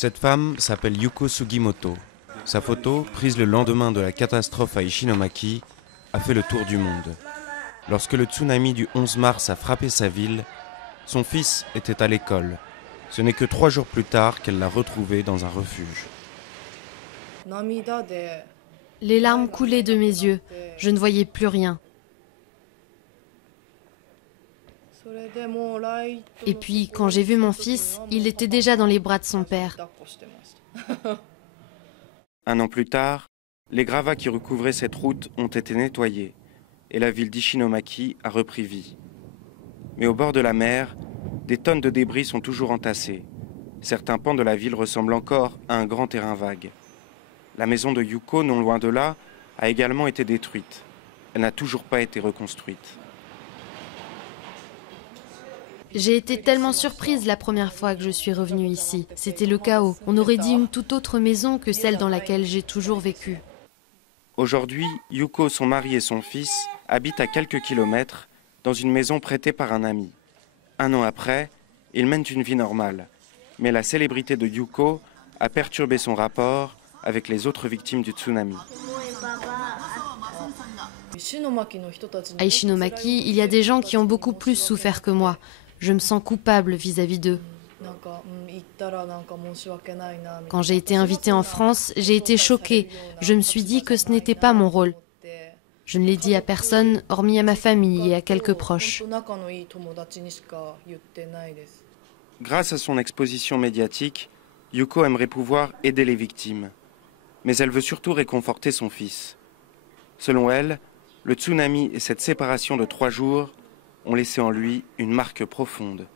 Cette femme s'appelle Yuko Sugimoto. Sa photo, prise le lendemain de la catastrophe à Ishinomaki, a fait le tour du monde. Lorsque le tsunami du 11 mars a frappé sa ville, son fils était à l'école. Ce n'est que 3 jours plus tard qu'elle l'a retrouvé dans un refuge. Les larmes coulaient de mes yeux. Je ne voyais plus rien. Et puis, quand j'ai vu mon fils, il était déjà dans les bras de son père. Un an plus tard, les gravats qui recouvraient cette route ont été nettoyés et la ville d'Ishinomaki a repris vie. Mais au bord de la mer, des tonnes de débris sont toujours entassés. Certains pans de la ville ressemblent encore à un grand terrain vague. La maison de Yuko, non loin de là, a également été détruite. Elle n'a toujours pas été reconstruite. J'ai été tellement surprise la première fois que je suis revenue ici. C'était le chaos. On aurait dit une toute autre maison que celle dans laquelle j'ai toujours vécu. Aujourd'hui, Yuko, son mari et son fils habitent à quelques kilomètres dans une maison prêtée par un ami. 1 an après, ils mènent une vie normale. Mais la célébrité de Yuko a perturbé son rapport avec les autres victimes du tsunami. À Ishinomaki, il y a des gens qui ont beaucoup plus souffert que moi. Je me sens coupable vis-à-vis d'eux. Quand j'ai été invitée en France, j'ai été choquée. Je me suis dit que ce n'était pas mon rôle. Je ne l'ai dit à personne, hormis à ma famille et à quelques proches. Grâce à son exposition médiatique, Yuko aimerait pouvoir aider les victimes. Mais elle veut surtout réconforter son fils. Selon elle, le tsunami et cette séparation de 3 jours ont laissé en lui une marque profonde.